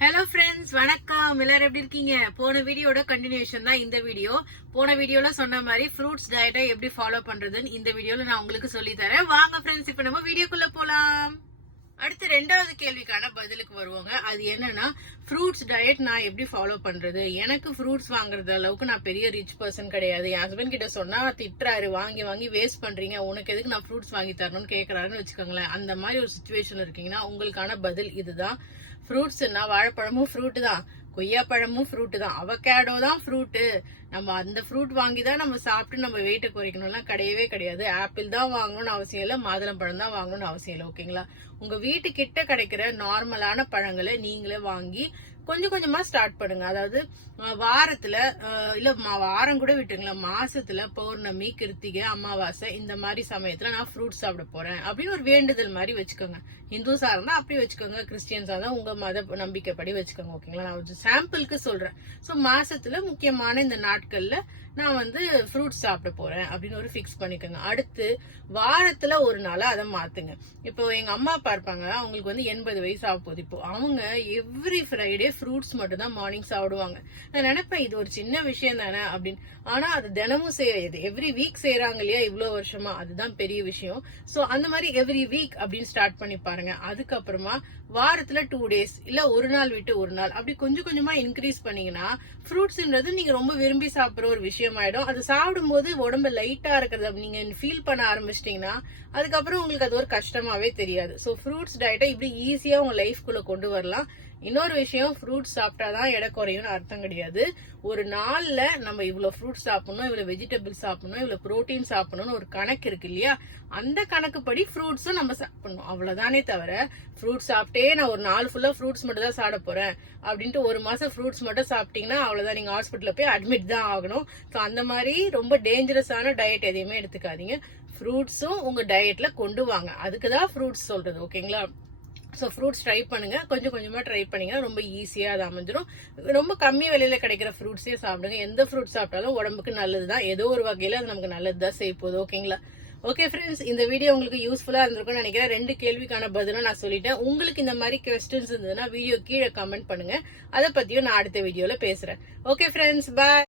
Hello friends வணக்கம். எல்லாரும் எப்படி இருக்கீங்க? போன வீடியோட கண்டினியூஷன் தான் இந்த வீடியோ. போன வீடியோல சொன்ன மாதிரி ஃப்ரூட்ஸ் டயட்டை எப்படி ஃபாலோ பண்றதுன்னு இந்த வீடியோல நான் உங்களுக்கு சொல்லி தரேன் வாங்க ஃப்ரெண்ட்ஸ் இப்போ நம்ம வீடியோக்குள்ள போலாம். அடுத்து ரெண்டாவது கேள்விக்கான பதிலுக்கு வருவாங்க. அது என்னன்னா ஃப்ரூட்ஸ் டயட் நான் எப்படி ஃபாலோ பண்றது? எனக்கு ஃப்ரூட்ஸ் வாங்குறது அளவுக்கு நான் பெரிய ரிச் பர்சன் கிடையாது. என் ஹஸ்பண்ட் கிட்ட சொன்னா திட்டுறாரு வாங்கி வாங்கி வேஸ்ட் பண்றீங்க. உனக்கு எதுக்கு நான் ஃப்ரூட்ஸ் வாங்கி தரணும்னு கேட்கறாருன்னு வச்சுக்கோங்களேன். அந்த மாதிரி ஒரு சுச்சுவேஷன் இருக்கீங்கன்னா உங்களுக்கான பதில் இதுதான். ஃப்ரூட்ஸ்னா வாழைப்பழமும் ஃப்ரூட் தான். கொய்யாப்பழமும் ஃப்ரூட்டு தான். அவகேடோ தான் ஃப்ரூட்டு நம்ம அந்த ஃப்ரூட் வாங்கி தான் நம்ம சாப்பிட்டு நம்ம வெயிட்டை குறைக்கணும்லாம் கிடையவே கிடையாது. ஆப்பிள் தான் வாங்கணும்னு அவசியம் இல்லை மாதுளம்பழம் தான் வாங்கணும்னு அவசியம் இல்லை ஓகேங்களா உங்கள் வீட்டு கிட்ட கிடைக்கிற நார்மலான பழங்களை நீங்களே வாங்கி கொஞ்சம் கொஞ்சமா ஸ்டார்ட் பண்ணுங்க. அதாவது வாரத்தில் வாரத்துல இல்ல வாரம் கூட விட்டுருங்களேன். மாசத்துல பௌர்ணமி கிருத்திகை அமாவாசை இந்த மாதிரி சமயத்துல நான் ஃப்ரூட்ஸ் சாப்பிட போறேன். அப்படின்னு ஒரு வேண்டுதல் மாதிரி வச்சுக்கோங்க. ஹிந்துஸாக இருந்தா அப்படி வச்சுக்கோங்க. கிறிஸ்டியன்ஸா இருந்தா உங்க மத நம்பிக்கைப்படி வச்சுக்கோங்க. ஓகேங்களா? நான் சாம்பிளுக்கு சொல்றேன். சோ மாசத்துல முக்கியமான இந்த நாட்கள்ல நான் வந்து ஃப்ரூட்ஸ் சாப்பிட போறேன் அப்படின்னு ஒரு ஃபிக்ஸ் பண்ணிக்கோங்க. அடுத்து வாரத்துல ஒரு நாளா அதை மாத்துங்க. இப்போ எங்க அம்மா அப்பா இருப்பாங்க அவங்களுக்கு வந்து எண்பது வயசு ஆக போகுது. இப்போ அவங்க எவ்ரி ஃப்ரைடே ஃப்ரூட்ஸ் மட்டும் தான் மார்னிங் சாப்பிடுவாங்க. நான் நினைப்பேன் இது ஒரு சின்ன விஷயம் தானே அப்படின்னு. ஆனா அது தினமும் செய்யறது எவ்ரி வீக் செய்யறாங்க இல்லையா இவ்வளவு வருஷமா? அதுதான் பெரிய விஷயம். சோ அந்த மாதிரி எவ்ரி வீக் அப்படின்னு ஸ்டார்ட் பண்ணி பாருங்க. அதுக்கப்புறமா வாரத்துல டூ டேஸ் இல்ல ஒரு நாள் விட்டு ஒரு நாள். அப்படி கொஞ்சம் கொஞ்சமா இன்க்ரீஸ் பண்ணீங்கன்னா ஃப்ரூட்ஸ்ன்றது நீங்க ரொம்ப விரும்பி சாப்பிடுற ஒரு விஷயம் ஆயிடும் அது சாப்பிடும்போது உடம்பு லைட்டா இருக்கிறத நீங்க ஃபீல் பண்ண ஆரம்பிச்சிட்டீங்கன்னா அதுக்கப்புறம் உங்களுக்கு அது ஒரு கஷ்டமாவே தெரியாது. ஸோ ஃப்ரூட்ஸ் டயட்டை இப்படி ஈஸியா உங்க லைஃப்குள்ள கொண்டு வரலாம். இன்னொரு விஷயம் ஃப்ரூட்ஸ் சாப்பிட்டாதான் எடை குறையும்னு அர்த்தம் கிடையாது. ஒரு நாளில் நம்ம இவ்வளோ ஃப்ரூட்ஸ் சாப்பிடணும் இவ்வளோ வெஜிடபிள்ஸ் சாப்பிடணும் இவ்வளோ ப்ரோட்டீன் சாப்பிடணும்னு ஒரு கணக்கு இருக்கு இல்லையா? அந்த கணக்குப்படி ஃப்ரூட்ஸும் நம்ம சாப்பிடணும். அவ்வளோதானே தவிர ஃப்ரூட்ஸ் சாப்பிட்டே நான் ஒரு நாள் ஃபுல்லாக ஃப்ரூட்ஸ் மட்டும் தான் சாப்பிட போகிறேன் அப்படின்ட்டு ஒரு மாதம் ஃப்ரூட்ஸ் மட்டும் சாப்பிட்டீங்கன்னா அவ்வளோதான் நீங்கள் ஹாஸ்பிட்டலில் போய் அட்மிட் தான் ஆகணும். ஸோ அந்த மாதிரி ரொம்ப டேஞ்சரஸான டயட் எதையுமே எடுத்துக்காதீங்க. ஃப்ரூட்ஸும் உங்கள் டயட்டில் கொண்டு வாங்க. அதுக்கு தான் ஃப்ரூட்ஸ் சொல்கிறது ஓகேங்களா ஸோ ஃப்ரூட்ஸ் ட்ரை பண்ணுங்கள் கொஞ்சம் கொஞ்சமாக ட்ரை பண்ணிங்கன்னா ரொம்ப ஈஸியாக அது அமைஞ்சிடும் ரொம்ப கம்மி விலையில் கிடைக்கிற ஃப்ரூட்ஸே சாப்பிடுங்க. எந்த ஃப்ரூட் சாப்பிட்டாலும் உடம்புக்கு நல்லது தான் ஏதோ ஒரு வகையில் அது நமக்கு நல்லது தான் செய்ய போகுது ஓகேங்களா ஓகே ஃப்ரெண்ட்ஸ் இந்த வீடியோ உங்களுக்கு யூஸ்ஃபுல்லாக இருந்திருக்கும்னு நினைக்கிறேன். ரெண்டு கேள்விக்கான பதிலும் நான் சொல்லிட்டேன். உங்களுக்கு இந்த மாதிரி கொஸ்டின்ஸ் இருந்ததுன்னா வீடியோ கீழே கமெண்ட் பண்ணுங்கள் அதை பற்றியும் நான் அடுத்த வீடியோவில் பேசுகிறேன் ஓகே ஃப்ரெண்ட்ஸ் பாய்